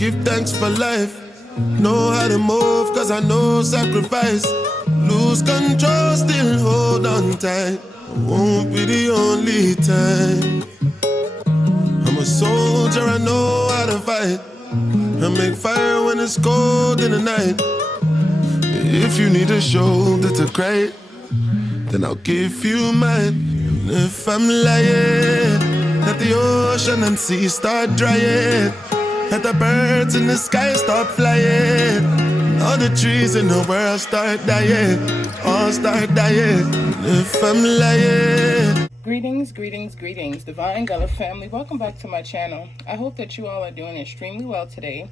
give thanks for life. Know how to move, cause I know sacrifice. Lose control, still hold on tight. Won't be the only time. I'm a soldier, I know how to fight. I make fire when it's cold in the night. If you need a shoulder to cry, then I'll give you mine. And if I'm lying, let the ocean and sea start drying. Let the birds in the sky stop flying. All the trees in the world start dying. All start dying. And if I'm lying. Greetings, greetings, greetings, Divine Gullah family. Welcome back to my channel. I hope that you all are doing extremely well today.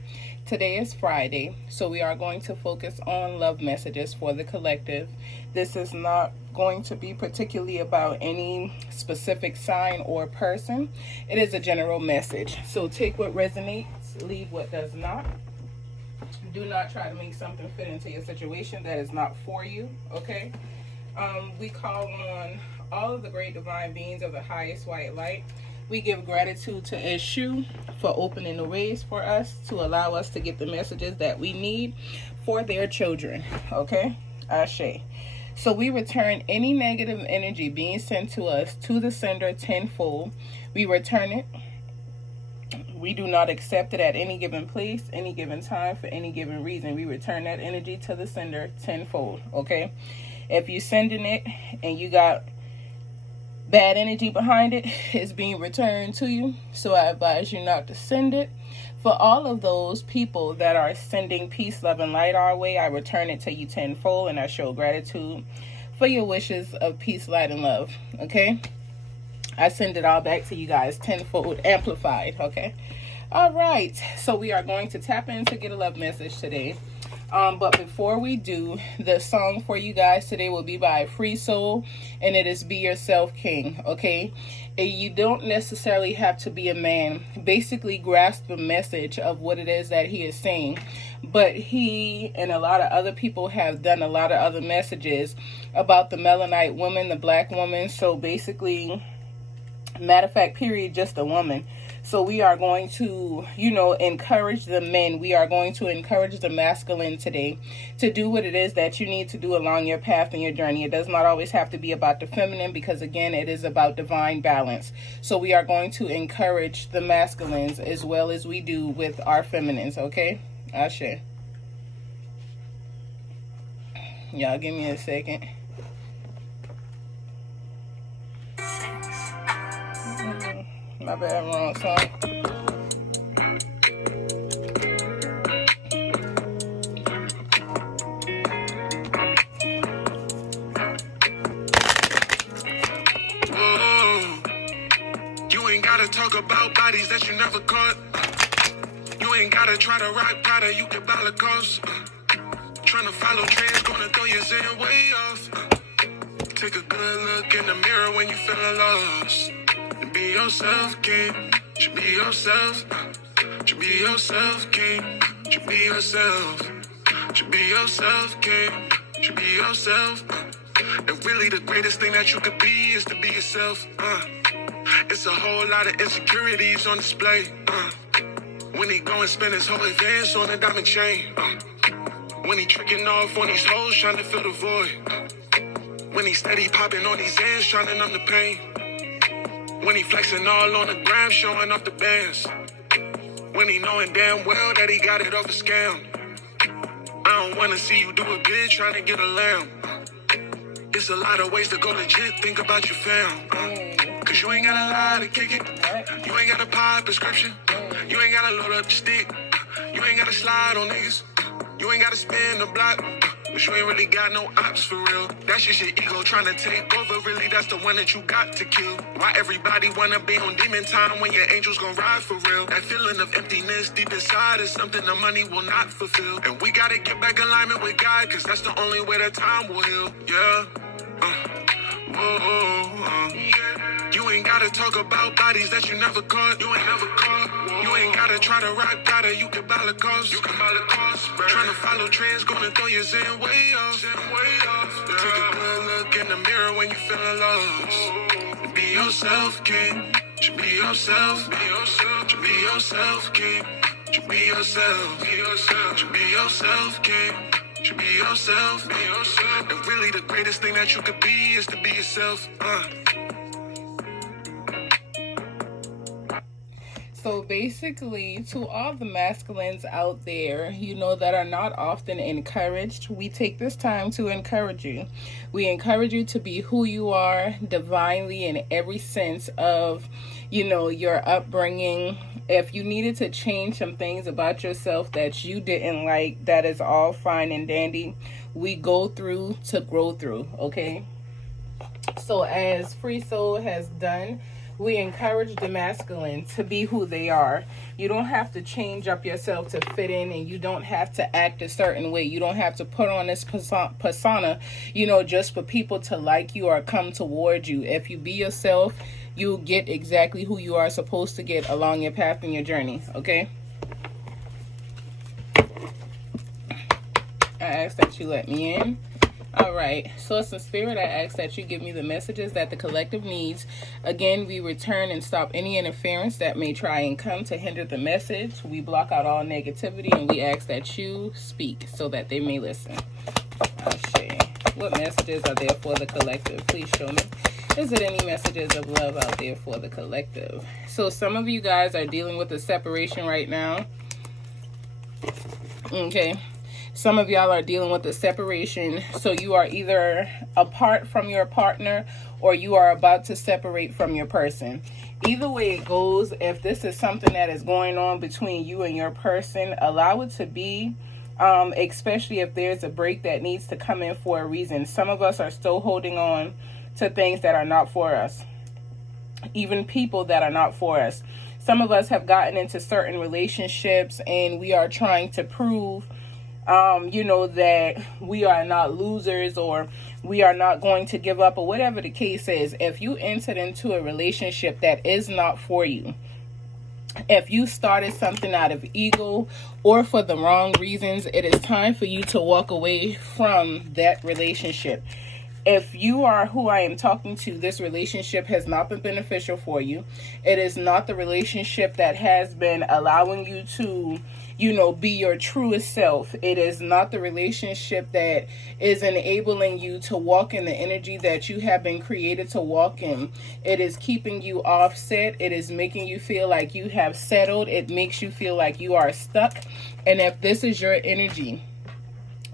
Today is Friday, so we are going to focus on love messages for the collective. This is not going to be particularly about any specific sign or person. It is a general message. So take what resonates, leave what does not. Do not try to make something fit into your situation that is not for you, okay? We call on all of the great divine beings of the highest white light. We give gratitude to Eshu for opening the ways for us to allow us to get the messages that we need for their children, okay? Ashe. So we return any negative energy being sent to us to the sender tenfold. We return it. We do not accept it at any given place, any given time, for any given reason. We return that energy to the sender tenfold, okay? If you're sending it and you got bad energy behind it, it's being returned to you. So I advise you not to send it. For all of those people that are sending peace, love, and light our way, I return it to you tenfold, and I show gratitude for your wishes of peace, light, and love, okay? I send it all back to you guys tenfold, amplified, okay? All right, so we are going to tap in to get a love message today. But before we do, the song for you guys today will be by Free Soul, and it is Be Yourself King, okay? And you don't necessarily have to be a man. Basically grasp the message of what it is that he is saying. But he and a lot of other people have done a lot of other messages about the melanite woman, the black woman. So basically, matter of fact, period, just a woman. So we are going to, encourage the men. We are going to encourage the masculine today to do what it is that you need to do along your path and your journey. It does not always have to be about the feminine, because again, it is about divine balance. So we are going to encourage the masculines as well as we do with our feminines, okay? Ashe. Y'all give me a second. My bad, wrong song. You ain't gotta talk about bodies that you never caught. You ain't gotta try to rock Prada, you can buy Lacoste. Trying to follow trends, gonna throw your zen way off. Take a good look in the mirror when you feeling lost. Be yourself, king. Should be yourself. Should be yourself, king. Should be yourself. Should be yourself, king. Should be yourself. And really the greatest thing that you could be is to be yourself. It's a whole lot of insecurities on display. When he go and spend his whole advance on a diamond chain. When he tricking off on these hoes trying to fill the void. When he steady popping on these ends trying to numb the pain. When he flexing all on the gram, showing off the bands. When he knowing damn well that he got it off a scam. I don't wanna see you do a bid trying to get a lamb. It's a lot of ways to go legit, think about your fam. Cause you ain't gotta lie to kick it. You ain't gotta pop prescription. You ain't gotta load up the stick. You ain't gotta slide on niggas. You ain't gotta spin the block. But you ain't really got no ops for real. That's just your ego trying to take over. Really, that's the one that you got to kill. Why everybody wanna be on demon time when your angels gon' ride for real? That feeling of emptiness deep inside is something the money will not fulfill. And we gotta get back in alignment with God, cause that's the only way that time will heal. Yeah. You ain't gotta talk about bodies that you never caught. You ain't never caught. You ain't gotta try to rock Prada, you can buy Lacoste. You can buy Lacoste. Tryna follow trends, gonna throw your zen way off. Take a good look in the mirror when you feeling lost. Be yourself, king. Should be yourself. Be yourself. Should be yourself, king. Should be yourself, be yourself. Should be yourself, king. Should be yourself, be yourself. And really the greatest thing that you could be is to be yourself. So basically, to all the masculines out there, that are not often encouraged, we take this time to encourage you. We encourage you to be who you are divinely in every sense of, your upbringing. If you needed to change some things about yourself that you didn't like, that is all fine and dandy. We go through to grow through, okay? So as Free Soul has done, we encourage the masculine to be who they are. You don't have to change up yourself to fit in, and you don't have to act a certain way. You don't have to put on this persona, just for people to like you or come towards you. If you be yourself, you'll get exactly who you are supposed to get along your path and your journey, okay? I ask that you let me in. All right, Source and Spirit, I ask that you give me the messages that the collective needs. Again, we return and stop any interference that may try and come to hinder the message. We block out all negativity, and we ask that you speak so that they may listen. Ashe. What messages are there for the collective? Please show me. Is there any messages of love out there for the collective? So some of you guys are dealing with a separation right now. Okay. Some of y'all are dealing with a separation. So you are either apart from your partner or you are about to separate from your person. Either way it goes, if this is something that is going on between you and your person, allow it to be. Especially if there's a break that needs to come in for a reason. Some of us are still holding on to things that are not for us. Even people that are not for us. Some of us have gotten into certain relationships and we are trying to prove that we are not losers or we are not going to give up or whatever the case is. If you entered into a relationship that is not for you, if you started something out of ego or for the wrong reasons, it is time for you to walk away from that relationship. If you are who I am talking to, this relationship has not been beneficial for you. It is not the relationship that has been allowing you to, be your truest self. It is not the relationship that is enabling you to walk in the energy that you have been created to walk in. It is keeping you offset. It is making you feel like you have settled. It makes you feel like you are stuck. And if this is your energy,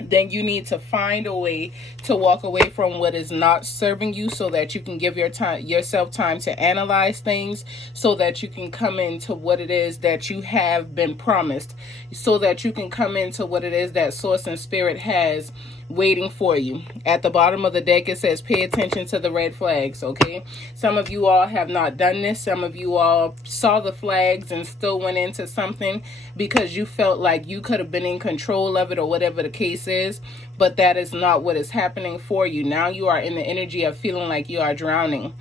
then you need to find a way to walk away from what is not serving you so that you can give yourself time to analyze things, so that you can come into what it is that you have been promised, so that you can come into what it is that Source and Spirit has waiting for you. At the bottom of the deck, it says pay attention to the red flags, okay? Some of you all have not done this. Some of you all saw the flags and still went into something because you felt like you could have been in control of it or whatever the case is, but that is not what is happening for you. Now you are in the energy of feeling like you are drowning.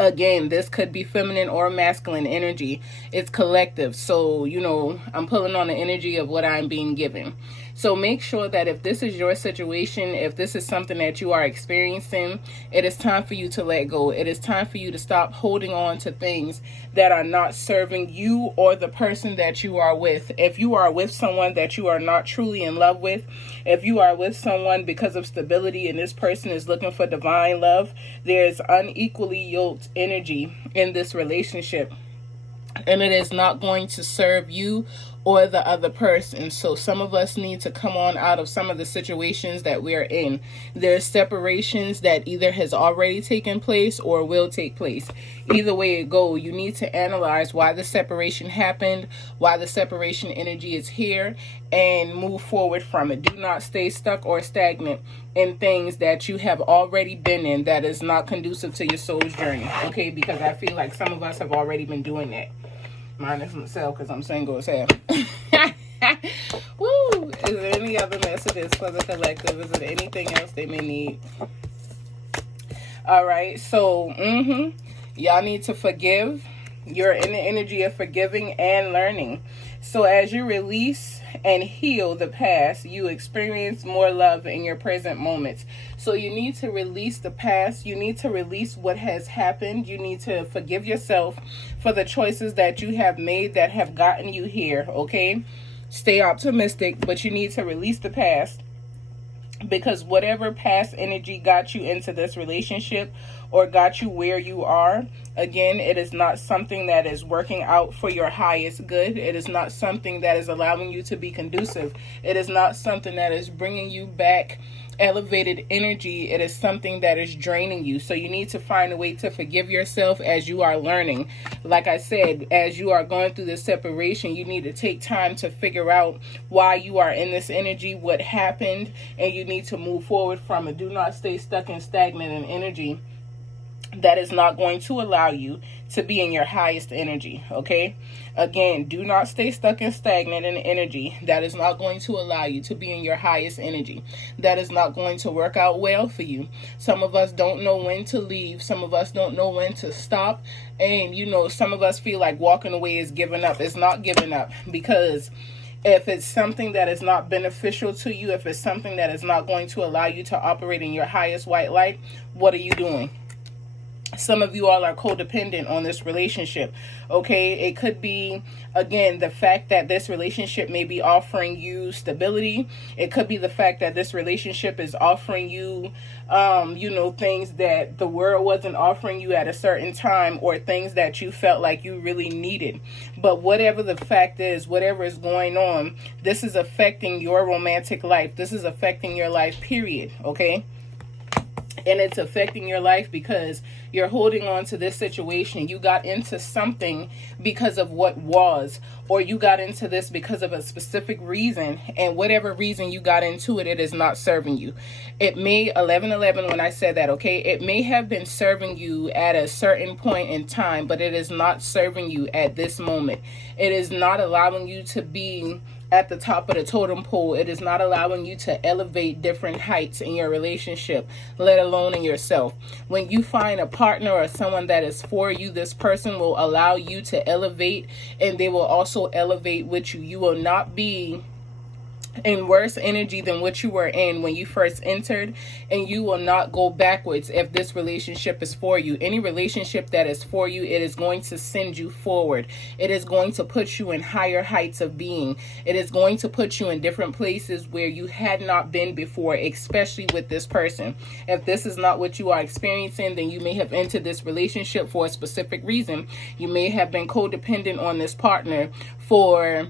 Again, this could be feminine or masculine energy. It's collective. So, I'm pulling on the energy of what I'm being given. So make sure that if this is your situation, if this is something that you are experiencing, it is time for you to let go. It is time for you to stop holding on to things that are not serving you or the person that you are with. If you are with someone that you are not truly in love with, if you are with someone because of stability and this person is looking for divine love, there's unequally yoked energy in this relationship. And it is not going to serve you or the other person. So some of us need to come on out of some of the situations that we're in. There's separations that either has already taken place or will take place. Either way it go, you need to analyze why the separation happened, why the separation energy is here, and move forward from it. Do not stay stuck or stagnant in things that you have already been in that is not conducive to your soul's journey. Okay, because I feel like some of us have already been doing that. Minus myself, because I'm single as hell. Woo! Is there any other messages for the collective? Is there anything else they may need? All right, so y'all need to forgive. You're in the energy of forgiving and learning. So as you release and heal the past, you experience more love in your present moments. So you need to release the past. You need to release what has happened. You need to forgive yourself for the choices that you have made that have gotten you here, okay? Stay optimistic, but you need to release the past, because whatever past energy got you into this relationship or got you where you are, again, it is not something that is working out for your highest good. It is not something that is allowing you to be conducive. It is not something that is bringing you back elevated energy. It is something that is draining you. So you need to find a way to forgive yourself as you are learning. Like I said, as you are going through this separation, you need to take time to figure out why you are in this energy, what happened, and you need to move forward from it. Do not stay stuck and stagnant in energy that is not going to allow you to be in your highest energy, okay? Again, do not stay stuck and stagnant in energy that is not going to allow you to be in your highest energy. That is not going to work out well for you. Some of us don't know when to leave. Some of us don't know when to stop. And, you know, some of us feel like walking away is giving up. It's not giving up, because if it's something that is not beneficial to you, if it's something that is not going to allow you to operate in your highest white light, what are you doing? Some of you all are codependent on this relationship, okay? It could be, again, the fact that this relationship may be offering you stability. It could be the fact that this relationship is offering you, you know, things that the world wasn't offering you at a certain time, or things that you felt like you really needed. But whatever the fact is, whatever is going on, this is affecting your romantic life. This is affecting your life, period, okay? And it's affecting your life because you're holding on to this situation. You got into something because of what was, or you got into this because of a specific reason, and whatever reason you got into it, it is not serving you. It may, 11:11, when I said that, okay, it may have been serving you at a certain point in time, but it is not serving you at this moment. It is not allowing you to be at the top of the totem pole. It is not allowing you to elevate different heights in your relationship, let alone in yourself. When you find a partner or someone that is for you, this person will allow you to elevate, and they will also elevate with you. You will not be in worse energy than what you were in when you first entered, and you will not go backwards if this relationship is for you. Any relationship that is for you, it is going to send you forward. It is going to put you in higher heights of being. It is going to put you in different places where you had not been before, especially with this person. If this is not what you are experiencing, then you may have entered this relationship for a specific reason. You may have been codependent on this partner for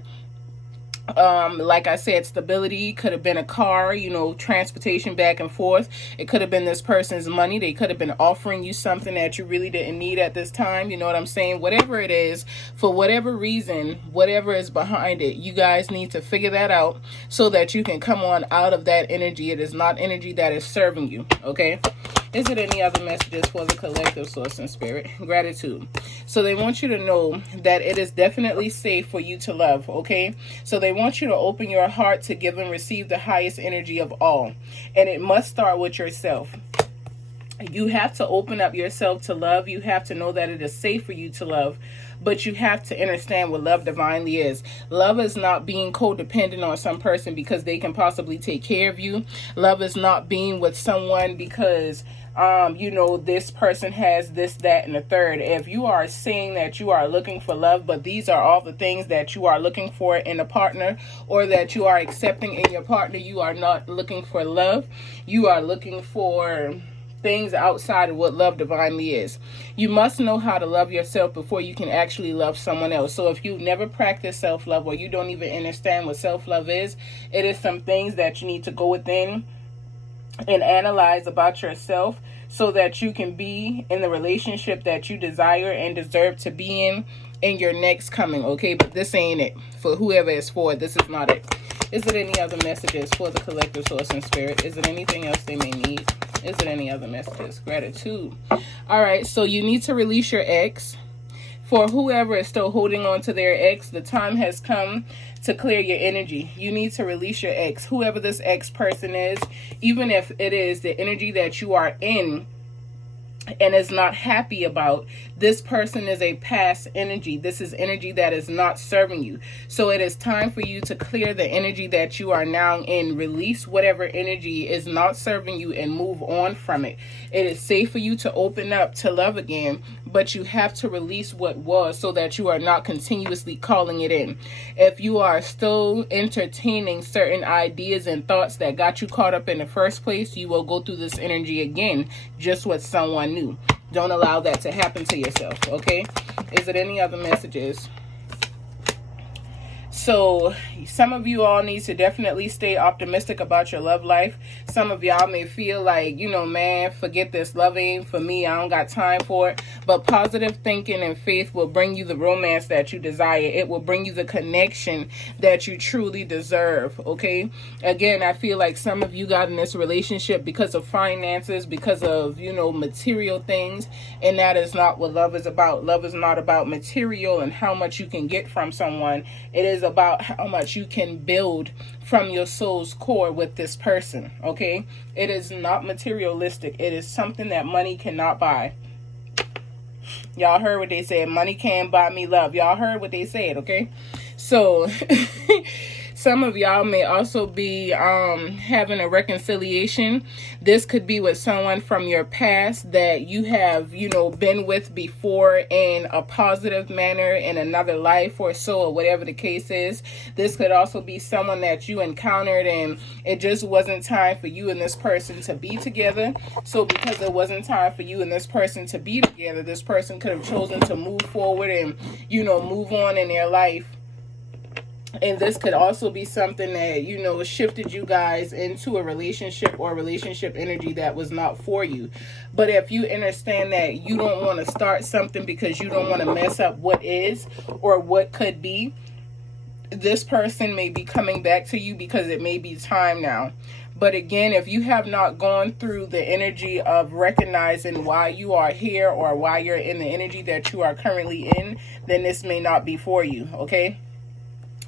like I said, stability. Could have been a car, you know, transportation back and forth. It could have been this person's money. They could have been offering you something that you really didn't need at this time. You know what I'm saying? Whatever it is, for whatever reason, whatever is behind it, you guys need to figure that out so that you can come on out of that energy. It is not energy that is serving you, okay? Is it any other messages for the collective, source, and spirit? Gratitude. So they want you to know that it is definitely safe for you to love, okay? So they want you to open your heart to give and receive the highest energy of all. And it must start with yourself. You have to open up yourself to love. You have to know that it is safe for you to love. But you have to understand what love divinely is. Love is not being codependent on some person because they can possibly take care of you. Love is not being with someone because you know, this person has this, that, and the third. If you are saying that you are looking for love, but these are all the things that you are looking for in a partner, or that you are accepting in your partner, you are not looking for love. You are looking for things outside of what love divinely is. You must know how to love yourself before you can actually love someone else. So if you've never practiced self-love, or you don't even understand what self-love is, it is some things that you need to go within and analyze about yourself so that you can be in the relationship that you desire and deserve to be in your next coming, okay? But this ain't it. For whoever it's for, this is not it. Is it any other messages for the collective, source, and spirit? Is it anything else they may need? Is it any other messages? Gratitude. All right, so you need to release your ex. For whoever is still holding on to their ex, the time has come to clear your energy. You need to release your ex. Whoever this ex person is, even if it is the energy that you are in, and is not happy about. This person is a past energy. This is energy that is not serving you. So it is time for you to clear the energy that you are now in. Release whatever energy is not serving you and move on from it. It is safe for you to open up to love again, but you have to release what was so that you are not continuously calling it in. If you are still entertaining certain ideas and thoughts that got you caught up in the first place, you will go through this energy again, just with someone new. Don't allow that to happen to yourself, okay? Is it any other messages? So some of you all need to definitely stay optimistic about your love life. Some of y'all may feel like, you know, man, forget this. Love ain't for me. I don't got time for it. But positive thinking and faith will bring you the romance that you desire. It will bring you the connection that you truly deserve, okay? Again, I feel like some of you got in this relationship because of finances, because of, you know, material things. And that is not what love is about. Love is not about material and how much you can get from someone. It is about how much you can build from your soul's core with this person, okay? It is not materialistic. It is something that money cannot buy. Y'all heard what they said. Money can't buy me love. Y'all heard what they said, okay? So some of y'all may also be having a reconciliation. This could be with someone from your past that you have, you know, been with before in a positive manner in another life or so, or whatever the case is. This could also be someone that you encountered and it just wasn't time for you and this person to be together. So because it wasn't time for you and this person to be together, this person could have chosen to move forward and, you know, move on in their life. And this could also be something that, you know, shifted you guys into a relationship or relationship energy that was not for you. But if you understand that you don't want to start something because you don't want to mess up what is or what could be, this person may be coming back to you because it may be time now. But again, if you have not gone through the energy of recognizing why you are here or why you're in the energy that you are currently in, then this may not be for you, okay?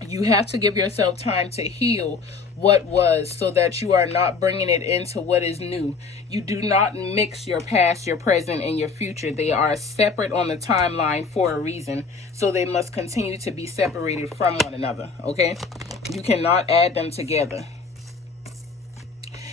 You have to give yourself time to heal what was so that you are not bringing it into what is new. You do not mix your past, your present, and your future. They are separate on the timeline for a reason. So they must continue to be separated from one another, okay? You cannot add them together.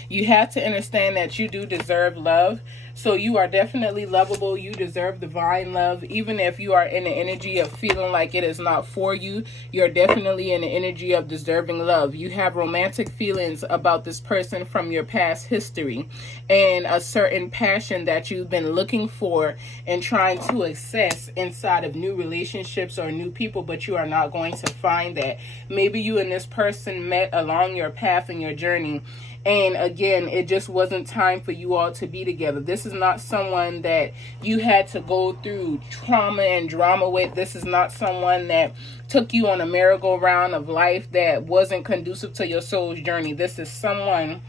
You have to understand that you do deserve love. So you are definitely lovable. You deserve divine love. Even if you are in the energy of feeling like it is not for you, you're definitely in the energy of deserving love. You have romantic feelings about this person from your past history and a certain passion that you've been looking for and trying to access inside of new relationships or new people, but you are not going to find that. Maybe you and this person met along your path and your journey, and again, it just wasn't time for you all to be together. This is not someone that you had to go through trauma and drama with. This is not someone that took you on a merry-go-round of life that wasn't conducive to your soul's journey. This is someone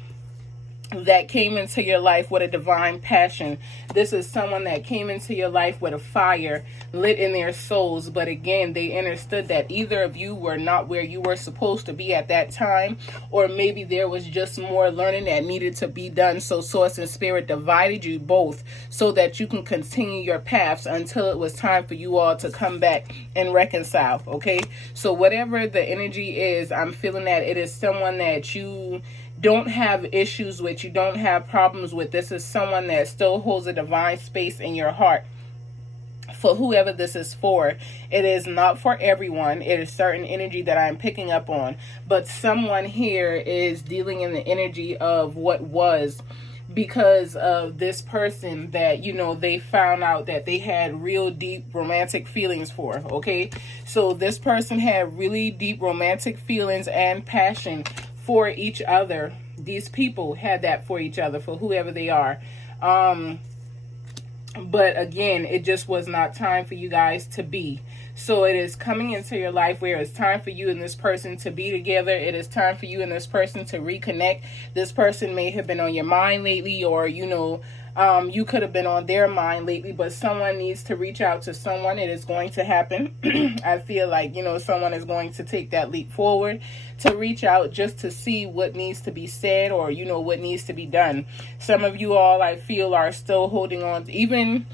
that came into your life with a divine passion. This is someone that came into your life with a fire lit in their souls. But again, they understood that either of you were not where you were supposed to be at that time, or maybe there was just more learning that needed to be done. So source and spirit divided you both so that you can continue your paths until it was time for you all to come back and reconcile, okay? So whatever the energy is, I'm feeling that it is someone that you don't have issues with, you don't have problems with. This is someone that still holds a divine space in your heart. For whoever this is for, it is not for everyone. It is certain energy that I'm picking up on. But someone here is dealing in the energy of what was, because of this person that, you know, they found out that they had real deep romantic feelings for, okay? So this person had really deep romantic feelings and passion for each other. These people had that for each other, for whoever they are. But again, it just was not time for you guys to be. So it is coming into your life where it's time for you and this person to be together. It is time for you and this person to reconnect. This person may have been on your mind lately, or, you know, You could have been on their mind lately, but someone needs to reach out to someone. It is going to happen. I feel like, you know, someone is going to take that leap forward to reach out just to see what needs to be said, or, you know, what needs to be done. Some of you all, I feel, are still holding on, even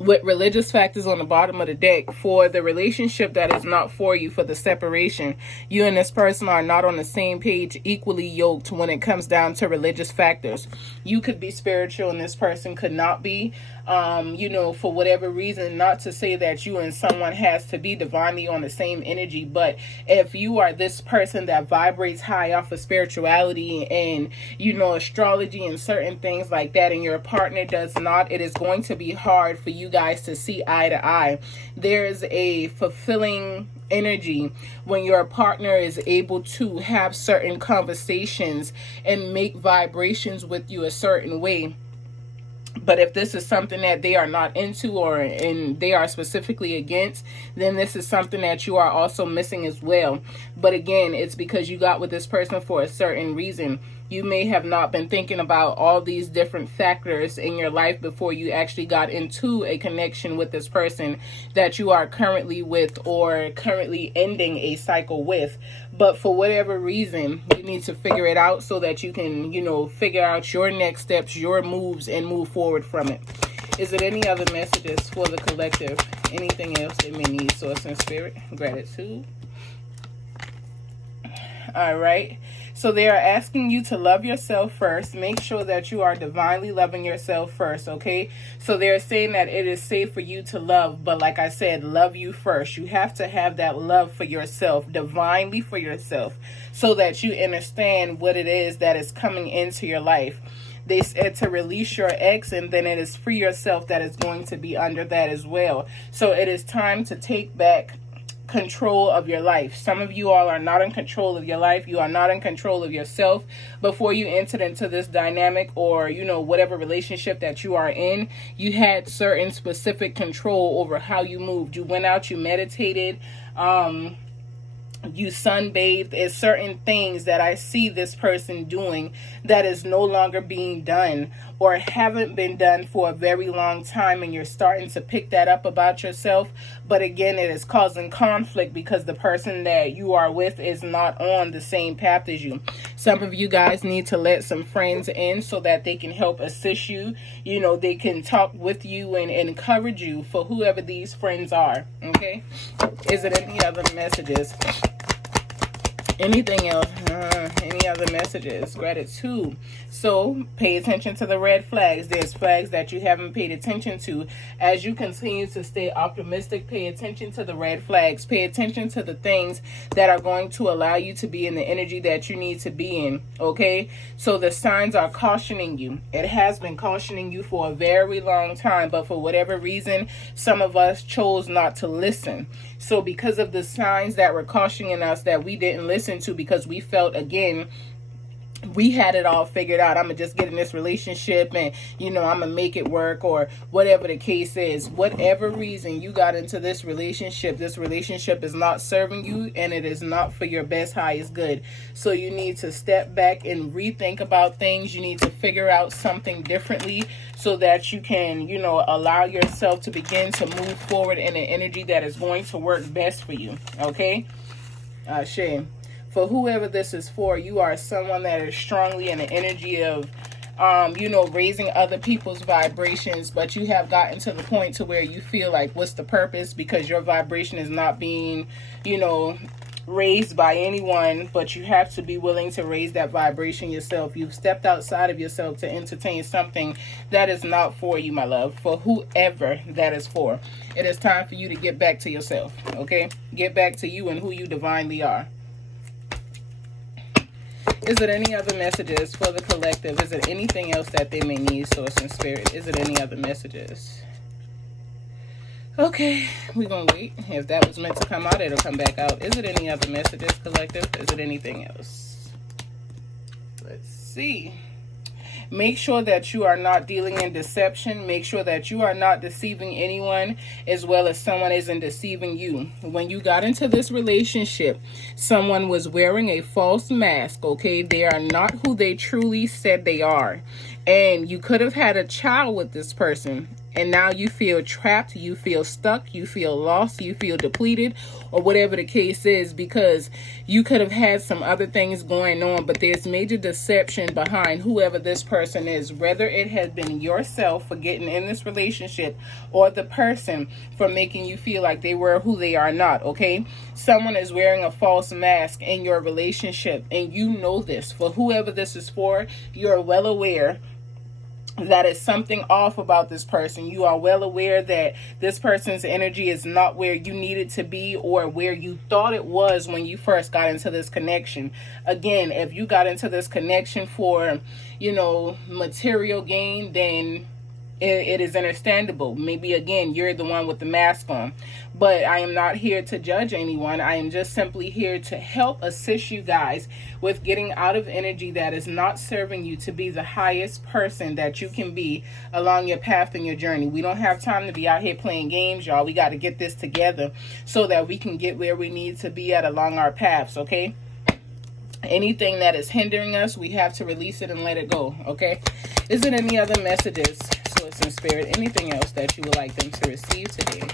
with religious factors on the bottom of the deck, for the relationship that is not for you, for the separation. You and this person are not on the same page, equally yoked when it comes down to religious factors. You could be spiritual and this person could not be. You know, for whatever reason, not to say that you and someone has to be divinely on the same energy, but if you are this person that vibrates high off of spirituality and, you know, astrology and certain things like that, and your partner does not, it is going to be hard for you guys to see eye to eye. There's a fulfilling energy when your partner is able to have certain conversations and make vibrations with you a certain way. But if this is something that they are not into, and they are specifically against, then this is something that you are also missing as well. But again, it's because you got with this person for a certain reason. You may have not been thinking about all these different factors in your life before you actually got into a connection with this person that you are currently with, or currently ending a cycle with. But for whatever reason, you need to figure it out so that you can, you know, figure out your next steps, your moves, and move forward from it. Is it any other messages for the collective? Anything else they may need, source and spirit? Gratitude. All right. So they are asking you to love yourself first. Make sure that you are divinely loving yourself first, okay? So they're saying that it is safe for you to love, but like I said, love you first. You have to have that love for yourself, divinely for yourself, so that you understand what it is that is coming into your life. They said to release your ex, and then it is free yourself that is going to be under that as well. So it is time to take back control of your life. Some of you all are not in control of your life. You are not in control of yourself. Before you entered into this dynamic, or, you know, whatever relationship that you are in, you had certain specific control over how you moved. You went out, you meditated, you sunbathed. There's certain things that I see this person doing that is no longer being done, or haven't been done for a very long time, and you're starting to pick that up about yourself. But again, it is causing conflict because the person that you are with is not on the same path as you. Some of you guys need to let some friends in so that they can help assist you. You know, they can talk with you and encourage you, for whoever these friends are. Okay? Is it any other messages? Anything else? Any other messages? Gratitude. So pay attention to the red flags. There's flags that you haven't paid attention to. As you continue to stay optimistic, pay attention to the red flags. Pay attention to the things that are going to allow you to be in the energy that you need to be in. Okay? So the signs are cautioning you. It has been cautioning you for a very long time, but for whatever reason, some of us chose not to listen. So because of the signs that were cautioning us that we didn't listen to, because we felt, again, we had it all figured out. I'm going to just get in this relationship and, you know, I'm going to make it work, or whatever the case is. Whatever reason you got into this relationship is not serving you, and it is not for your best, highest good. So you need to step back and rethink about things. You need to figure out something differently so that you can, you know, allow yourself to begin to move forward in an energy that is going to work best for you. Okay? Shame. For whoever this is for, you are someone that is strongly in the energy of, you know, raising other people's vibrations, but you have gotten to the point to where you feel like, what's the purpose? Because your vibration is not being, you know, raised by anyone, but you have to be willing to raise that vibration yourself. You've stepped outside of yourself to entertain something that is not for you, my love. For whoever that is for, it is time for you to get back to yourself. Okay? Get back to you and who you divinely are. Is it any other messages for the collective? Is it anything else that they may need, source and spirit? Is it any other messages? Okay, we're going to wait. If that was meant to come out, it'll come back out. Is it any other messages, collective? Is it anything else? Let's see. Make sure that you are not dealing in deception. Make sure that you are not deceiving anyone, as well as someone isn't deceiving you. When you got into this relationship, someone was wearing a false mask, okay? They are not who they truly said they are. And you could have had a child with this person, and now you feel trapped, you feel stuck, you feel lost, you feel depleted, or whatever the case is, because you could have had some other things going on, but there's major deception behind whoever this person is, whether it has been yourself for getting in this relationship or the person for making you feel like they were who they are not, okay? Someone is wearing a false mask in your relationship, and you know this. For whoever this is for, you're well aware that is something off about this person. You are well aware that this person's energy is not where you need it to be, or where you thought it was when you first got into this connection. Again, if you got into this connection for, material gain, then it is understandable. Maybe again, you're the one with the mask on, but I am not here to judge anyone. I am just simply here to help assist you guys with getting out of energy that is not serving you to be the highest person that you can be along your path and your journey. We don't have time to be out here playing games, y'all. We got to get this together so that we can get where we need to be at along our paths, okay? Anything that is hindering us, we have to release it and let it go, okay? Is there any other messages, Source and Spirit? Anything else that you would like them to receive today?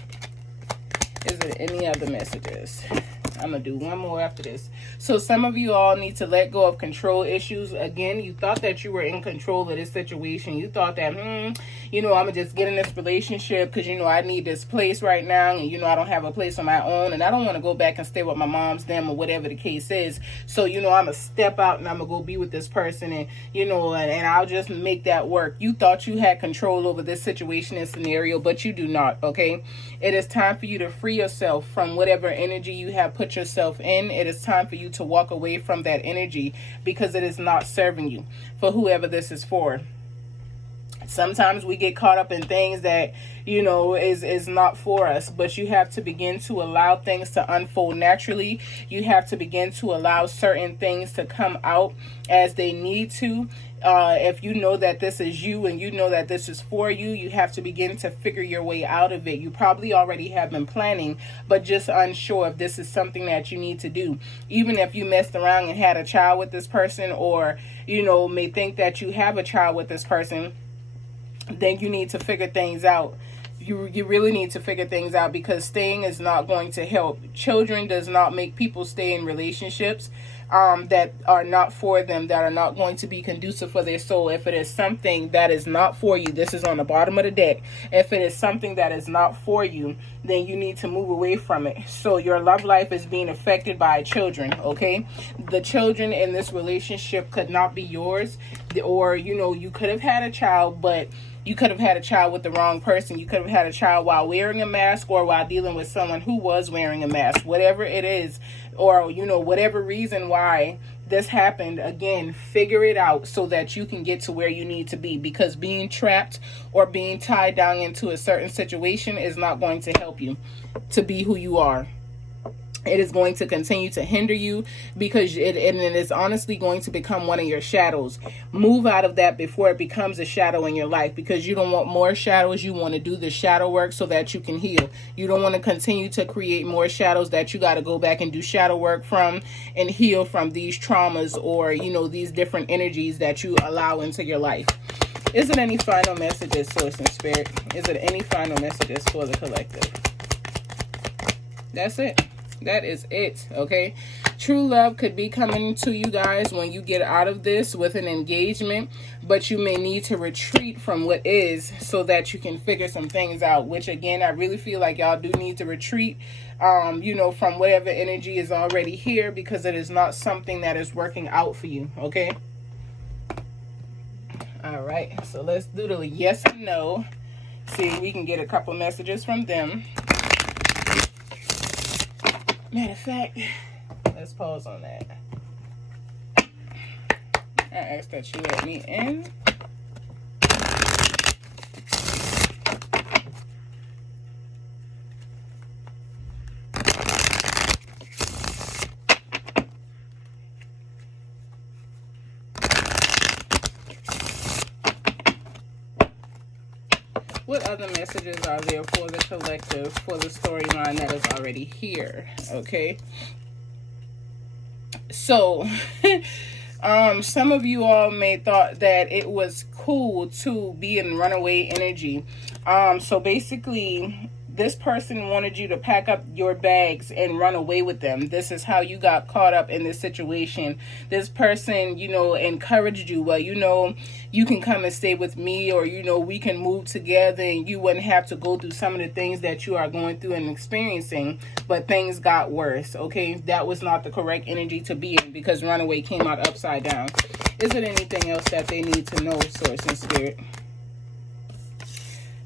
Is there any other messages? I'm going to do one more after this. So some of you all need to let go of control issues. Again, you thought that you were in control of this situation. You thought that, I'm going to just get in this relationship because, I need this place right now. And, I don't have a place on my own. And I don't want to go back and stay with my mom's, them, or whatever the case is. So, I'm going to step out and I'm going to go be with this person. And, and I'll just make that work. You thought you had control over this situation and scenario, but you do not, okay? It is time for you to free yourself from whatever energy you have put yourself in. It is time for you to walk away from that energy because it is not serving you, for whoever this is for. Sometimes we get caught up in things that, is not for us, but you have to begin to allow things to unfold naturally. You have to begin to allow certain things to come out as they need to. If you know that this is you and you know that this is for you, you have to begin to figure your way out of it. You probably already have been planning, but just unsure if this is something that you need to do. Even if you messed around and had a child with this person, or, may think that you have a child with this person, then you need to figure things out. You really need to figure things out, because staying is not going to help. Children does not make people stay in relationships that are not for them, that are not going to be conducive for their soul. If it is something that is not for you, this is on the bottom of the deck. If it is something that is not for you, then you need to move away from it. So your love life is being affected by children, okay? The children in this relationship could not be yours, or, you could have had a child, but you could have had a child with the wrong person. You could have had a child while wearing a mask, or while dealing with someone who was wearing a mask. Whatever it is, or, whatever reason why this happened, again, figure it out so that you can get to where you need to be. Because being trapped or being tied down into a certain situation is not going to help you to be who you are. It is going to continue to hinder you, because it is honestly going to become one of your shadows. Move out of that before it becomes a shadow in your life, because you don't want more shadows. You want to do the shadow work so that you can heal. You don't want to continue to create more shadows that you got to go back and do shadow work from and heal from these traumas, or, these different energies that you allow into your life. Is it any final messages, Source and Spirit? Is it any final messages for the collective? That's it. That is it, okay? True love could be coming to you guys when you get out of this with an engagement, but you may need to retreat from what is so that you can figure some things out, which, again, I really feel like y'all do need to retreat, from whatever energy is already here, because it is not something that is working out for you, okay? All right, so let's do the yes and no. See if we can get a couple messages from them. Matter of fact, let's pause on that. I ask that you let me in. What other messages are there for the collective, for the storyline that is already here? Okay. So, some of you all may thought that it was cool to be in runaway energy. So basically, this person wanted you to pack up your bags and run away with them. This is how you got caught up in this situation. This person, you know, encouraged you. Well, you know, you can come and stay with me, or, you know, we can move together and you wouldn't have to go through some of the things that you are going through and experiencing. But things got worse, okay? That was not the correct energy to be in, because runaway came out upside down. Is it anything else that they need to know, Source and Spirit?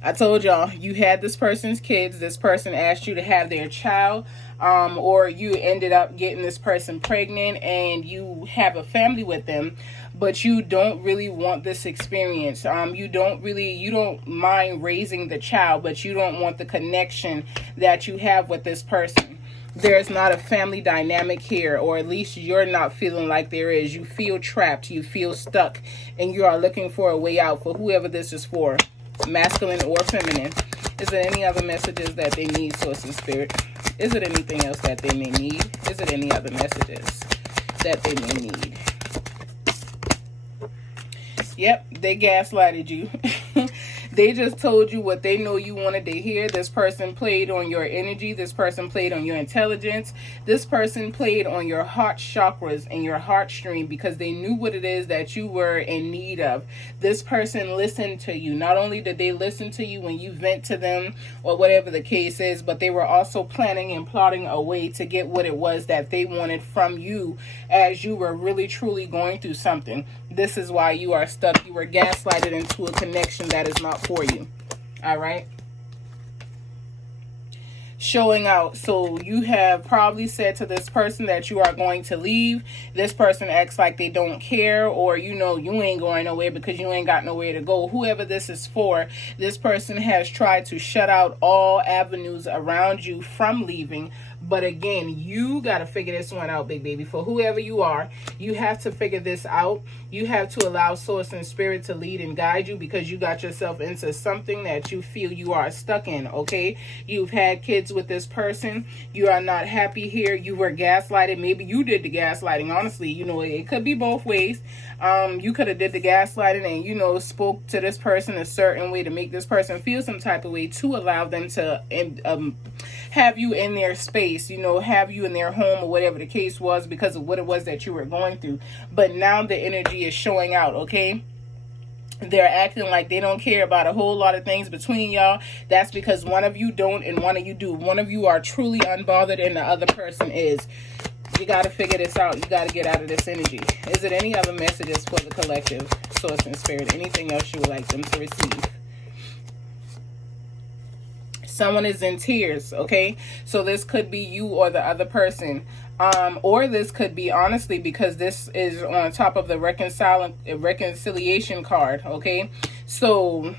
I told y'all, you had this person's kids. This person asked you to have their child, or you ended up getting this person pregnant and you have a family with them, but you don't really want this experience. You don't mind raising the child, but you don't want the connection that you have with this person. There's not a family dynamic here, or at least you're not feeling like there is. You feel trapped, you feel stuck, and you are looking for a way out for whoever this is for. Masculine or feminine. Is there any other messages that they need, Source and Spirit? Is it anything else that they may need? Is it any other messages that they may need? Yep, they gaslighted you. They just told you what they know you wanted to hear. This person played on your energy. This person played on your intelligence. This person played on your heart chakras and your heartstring, because they knew what it is that you were in need of. This person listened to you. Not only did they listen to you when you vent to them or whatever the case is, but they were also planning and plotting a way to get what it was that they wanted from you as you were really truly going through something. This is why you are stuck. You were gaslighted into a connection that is not for you. All right. Showing out. So you have probably said to this person that you are going to leave. This person acts like they don't care, or, you know, you ain't going nowhere because you ain't got nowhere to go. Whoever this is for, this person has tried to shut out all avenues around you from leaving. But again, you got to figure this one out, big baby. For whoever you are, you have to figure this out. You have to allow Source and Spirit to lead and guide you, because you got yourself into something that you feel you are stuck in, okay? You've had kids with this person. You are not happy here. You were gaslighted. Maybe you did the gaslighting. Honestly, you know, it could be both ways. You could have did the gaslighting and, you know, spoke to this person a certain way to make this person feel some type of way, to allow them to have you in their space, you know, have you in their home, or whatever the case was, because of what it was that you were going through. But now the energy is showing out, okay? They're acting like they don't care about a whole lot of things between y'all. That's because one of you don't and one of you do. One of you are truly unbothered and the other person is. You got to figure this out. You got to get out of this energy. Is it any other messages for the collective, Source and Spirit? Anything else you would like them to receive? Someone is in tears, okay? So this could be you or the other person. Or this could be, honestly, because this is on top of the reconciliation card, okay? So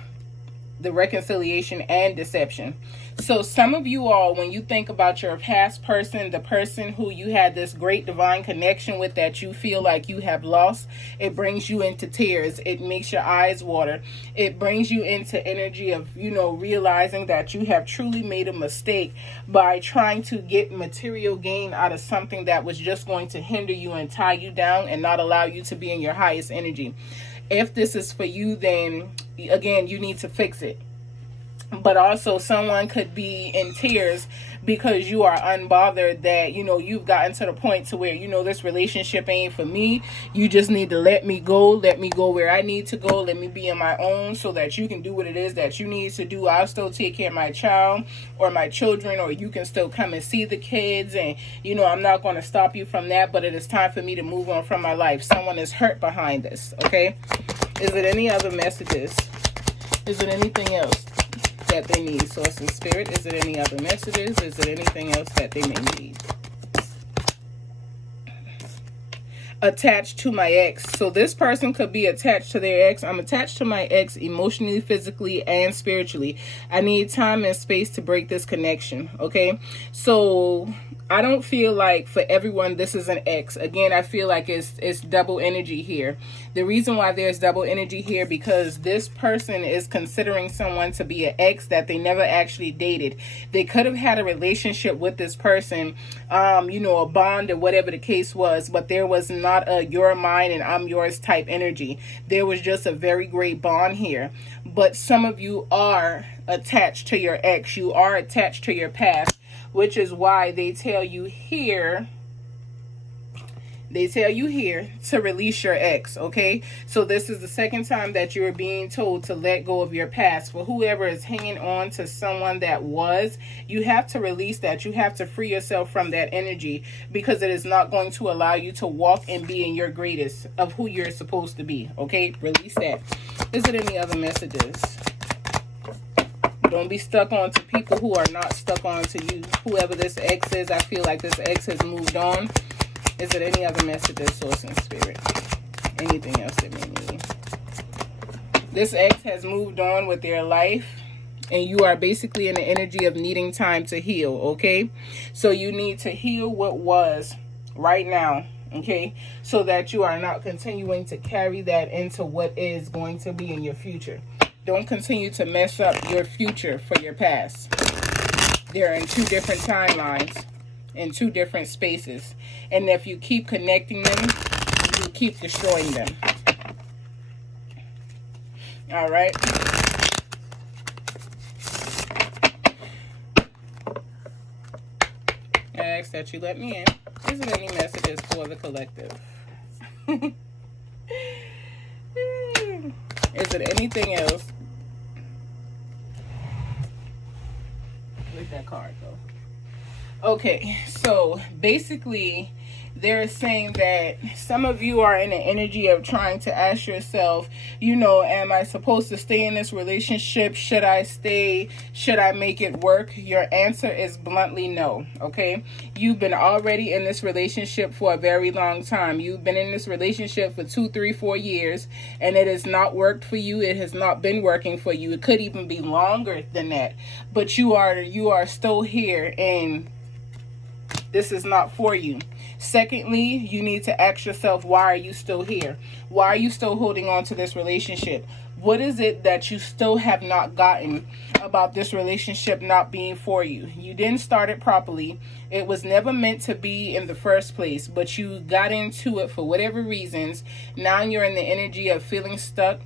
the reconciliation and deception. So some of you all, when you think about your past person, the person who you had this great divine connection with that you feel like you have lost, it brings you into tears. It makes your eyes water. It brings you into energy of, you know, realizing that you have truly made a mistake by trying to get material gain out of something that was just going to hinder you and tie you down and not allow you to be in your highest energy. If this is for you, then again, you need to fix it. But also someone could be in tears because you are unbothered that, you know, you've gotten to the point to where, you know, this relationship ain't for me. You just need to let me go where I need to go. Let me be on my own so that you can do what it is that you need to do. I'll still take care of my child or my children, or you can still come and see the kids. And, you know, I'm not going to stop you from that, but it is time for me to move on from my life. Someone is hurt behind this, okay? Is it any other messages? Is it anything else that they need, Source and Spirit? Is it any other messages? Is it anything else that they may need? Attached to my ex. So this person could be attached to their ex. I'm attached to my ex emotionally, physically, and spiritually. I need time and space to break this connection, okay? So I don't feel like for everyone this is an ex. Again, I feel like it's double energy here. The reason why there's double energy here, because this person is considering someone to be an ex that they never actually dated. They could have had a relationship with this person, you know, a bond or whatever the case was, but there was not a you're mine and I'm yours type energy. There was just a very great bond here. But some of you are attached to your ex. You are attached to your past, which is why they tell you here to release your ex. Okay, so this is the second time that you're being told to let go of your past. For whoever is hanging on to someone that was, you have to release that. You have to free yourself from that energy, because it is not going to allow you to walk and be in your greatest of who you're supposed to be. Okay, release that. Is it any other messages? Don't be stuck on to people who are not stuck on to you. Whoever this ex is, I feel like this ex has moved on. Is it any other messages, source and spirit? Anything else that may need? This ex has moved on with their life, and you are basically in the energy of needing time to heal, okay? So you need to heal what was right now, okay? So that you are not continuing to carry that into what is going to be in your future. Don't continue to mess up your future for your past. They're in two different timelines, in two different spaces. And if you keep connecting them, you keep destroying them. All right. I ask that you let me in. Is there any messages for the collective? Is it anything else? Where's that card go? Okay, so basically they're saying that some of you are in the energy of trying to ask yourself, you know, am I supposed to stay in this relationship? Should I stay? Should I make it work? Your answer is bluntly no, okay? You've been already in this relationship for a very long time. You've been in this relationship for 2, 3, 4 years, and it has not worked for you. It has not been working for you. It could even be longer than that. But you are still here, and this is not for you. Secondly, you need to ask yourself, why are you still here? Why are you still holding on to this relationship? What is it that you still have not gotten about this relationship not being for you? You didn't start it properly. It was never meant to be in the first place, but you got into it for whatever reasons. Now you're in the energy of feeling stuck,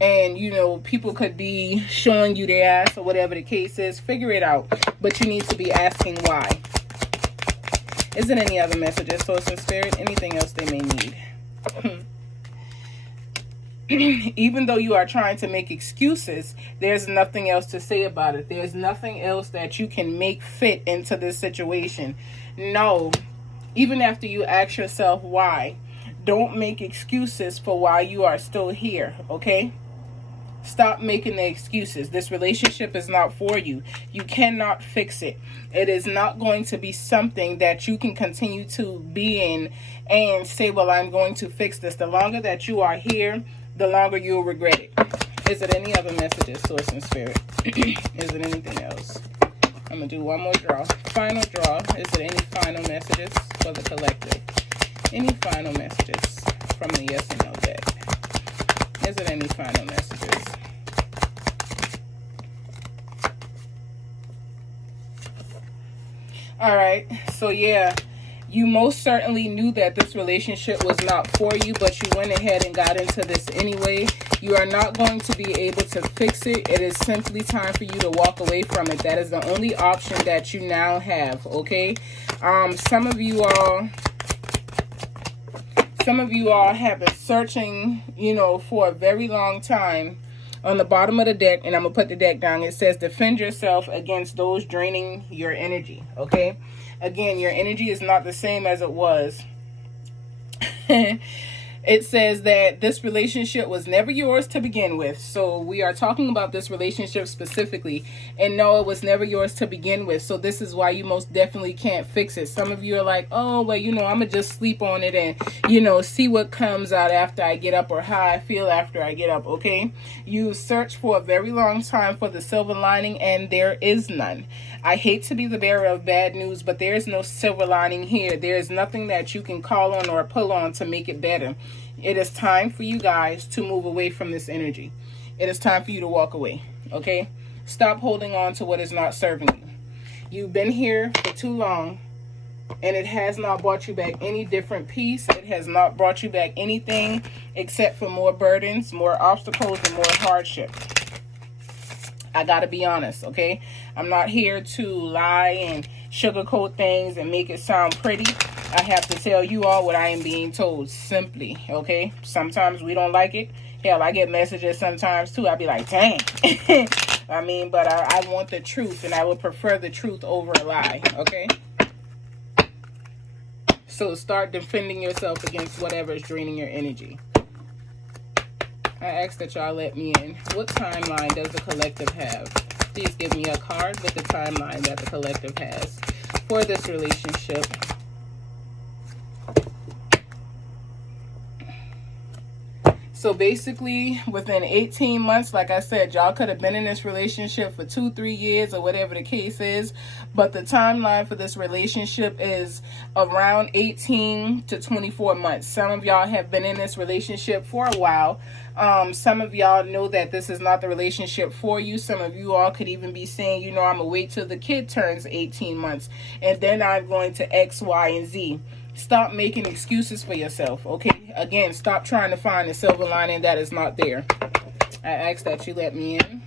and you know, people could be showing you their ass or whatever the case is. Figure it out, but you need to be asking why. Isn't any other messages, source and spirit? Anything else they may need? Even though you are trying to make excuses, there's nothing else to say about it. There's nothing else that you can make fit into this situation. No, even after you ask yourself why, don't make excuses for why you are still here, okay? Stop making the excuses. This relationship is not for you. You cannot fix it. It is not going to be something that you can continue to be in and say, well, I'm going to fix this. The longer that you are here, the longer you'll regret it. Is it any other messages, source and spirit? Is it anything else? I'm going to do one more draw. Final draw. Is it any final messages for the collective? Any final messages from the yes and no deck? Is it any final messages? All right, so yeah, you most certainly knew that this relationship was not for you, but you went ahead and got into this anyway. You are not going to be able to fix it. It is simply time for you to walk away from it. That is the only option that you now have, okay? Some of you all have been searching, you know, for a very long time. On the bottom of the deck, and I'm going to put the deck down, it says defend yourself against those draining your energy, okay? Again, your energy is not the same as it was. It says that this relationship was never yours to begin with. So we are talking about this relationship specifically. And no, it was never yours to begin with. So this is why you most definitely can't fix it. Some of you are like, oh, well, you know, I'm going to just sleep on it and, you know, see what comes out after I get up or how I feel after I get up, okay? You searched for a very long time for the silver lining and there is none. I hate to be the bearer of bad news, but there is no silver lining here. There is nothing that you can call on or pull on to make it better. It is time for you guys to move away from this energy. It is time for you to walk away, okay? Stop holding on to what is not serving you. You've been here for too long, and it has not brought you back any different peace. It has not brought you back anything except for more burdens, more obstacles, and more hardship. I gotta be honest, okay? I'm not here to lie and sugarcoat things and make it sound pretty. I have to tell you all what I am being told simply, okay? Sometimes we don't like it. Hell, I get messages sometimes too. I'll be like, dang. I mean, but I want the truth, and I would prefer the truth over a lie, okay? So start defending yourself against whatever is draining your energy. I ask that y'all let me in. What timeline does the collective have? Please give me a card with the timeline that the collective has for this relationship. So basically, within 18 months, like I said, y'all could have been in this relationship for 2-3 years or whatever the case is. But the timeline for this relationship is around 18 to 24 months. Some of y'all have been in this relationship for a while. Some of y'all know that this is not the relationship for you. Some of you all could even be saying, you know, I'm going to wait till the kid turns 18 months. And then I'm going to X, Y, and Z. Stop making excuses for yourself, okay? Again, stop trying to find a silver lining that is not there. I ask that you let me in.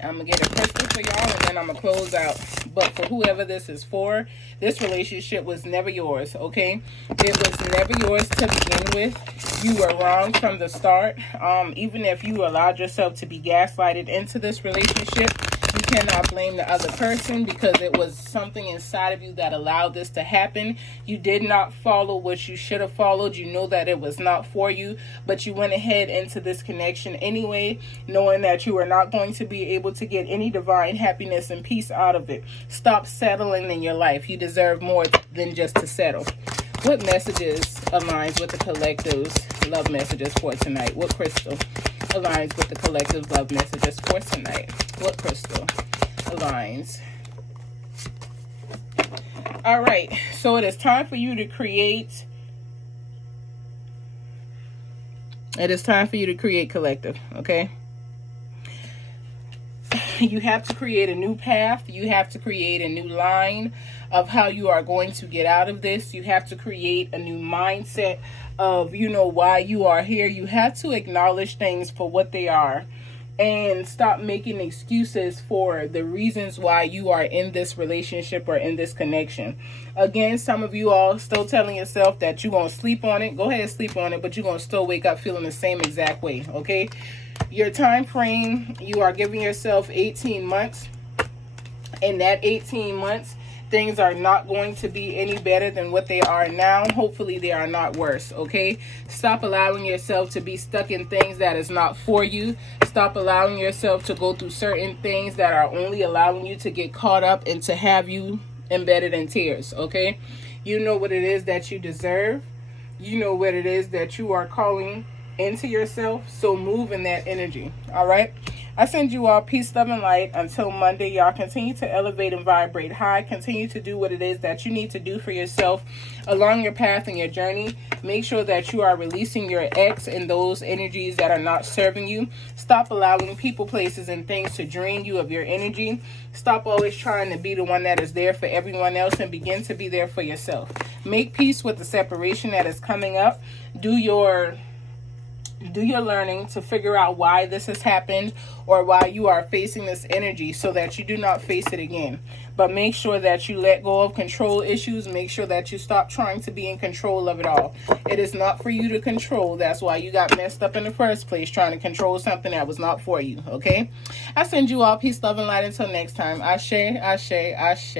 I'm going to get a crystal for y'all, and then I'm going to close out. But for whoever this is for, this relationship was never yours, okay? It was never yours to begin with. You were wrong from the start. Even if you allowed yourself to be gaslighted into this relationship, you cannot blame the other person because it was something inside of you that allowed this to happen. You did not follow what you should have followed. You know that it was not for you, but you went ahead into this connection anyway, knowing that you are not going to be able to get any divine happiness and peace out of it. Stop settling in your life. You deserve more than just to settle. What messages aligns with the collective's love messages for tonight? What crystal aligns with the collective love messages for tonight? What crystal aligns? All right, so it is time for you to create. It is time for you to create collective, okay? You have to create a new path. You have to create a new line of how you are going to get out of this. You have to create a new mindset of, you know, why you are here. You have to acknowledge things for what they are and stop making excuses for the reasons why you are in this relationship or in this connection. Again, some of you all still telling yourself that you're going to sleep on it. Go ahead and sleep on it, but you're going to still wake up feeling the same exact way, okay? Your time frame, you are giving yourself 18 months. In that 18 months, things are not going to be any better than what they are now. Hopefully they are not worse, okay? Stop allowing yourself to be stuck in things that is not for you. Stop allowing yourself to go through certain things that are only allowing you to get caught up and to have you embedded in tears, okay? You know what it is that you deserve. You know what it is that you are calling into yourself, so move in that energy. All right, I send you all peace, love, and light. Until Monday, y'all continue to elevate and vibrate high. Continue to do what it is that you need to do for yourself along your path and your journey. Make sure that you are releasing your ex and those energies that are not serving you. Stop allowing people, places, and things to drain you of your energy. Stop always trying to be the one that is there for everyone else and begin to be there for yourself. Make peace with the separation that is coming up. Do your learning to figure out why this has happened or why you are facing this energy so that you do not face it again. But make sure that you let go of control issues. Make sure that you stop trying to be in control of it all. It is not for you to control. That's why you got messed up in the first place, trying to control something that was not for you, okay? I send you all peace, love, and light. Until next time. Ashe, ashe, ashe.